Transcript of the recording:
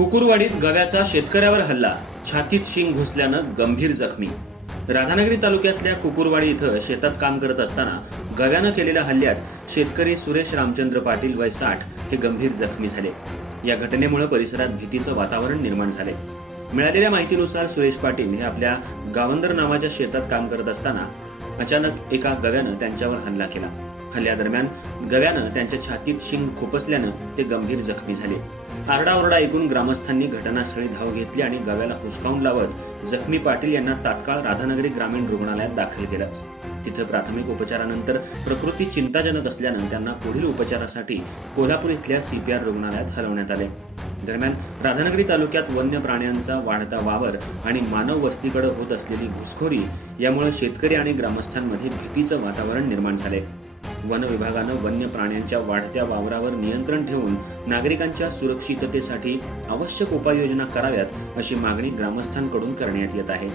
कुकुरवाडीत गव्याचा शेतकऱ्यावर हल्ला, छातीत शिंग घुसल्यानं गंभीर जखमी। राधानगरी तालुक्यातल्या कुकुरवाडी इथं शेतात काम करत असताना गव्यानं केलेल्या हल्ल्यात शेतकरी सुरेश रामचंद्र पाटील वय 60 हे गंभीर जखमी झाले। या घटनेमुळे परिसरात भीतीचं वातावरण निर्माण झाले। मिळालेल्या माहितीनुसार सुरेश पाटील हे आपल्या गावंदर नावाच्या शेतात काम करत असताना अचानक एका गव्यानं त्यांच्यावर हल्ला केला। हल्ल्यादरम्यान गव्यानं त्यांच्या छातीत शिंग खुपसल्यानं ते गंभीर जखमी झाले। आरडाओरडा ऐकून ग्रामस्थांनी घटनास्थळी धाव घेतली आणि गव्याला हुसकावून लावत जखमी पाटील यांना तात्काळ राधानगरी ग्रामीण रुग्णालयात दाखल केलं। तिथे प्राथमिक उपचारानंतर प्रकृती चिंताजनक असल्यानं त्यांना पुढील उपचारासाठी कोल्हापूर इथल्या CPR रुग्णालयात हलवण्यात आले। दरम्यान राधानगरी तालुक्यात वन्य प्राण्यांचा वाढता वावर आणि मानव वस्तीकडे होत असलेली घुसखोरी यामुळे शेतकरी आणि ग्रामस्थांमध्ये भीतीचं वातावरण निर्माण झाले। वन विभागानं वन्य प्राण्यांच्या वाढत्या वावरावर नियंत्रण ठेवून नागरिकांच्या सुरक्षिततेसाठी आवश्यक उपाययोजना कराव्यात अशी मागणी ग्रामस्थांकडून करण्यात येत आहे।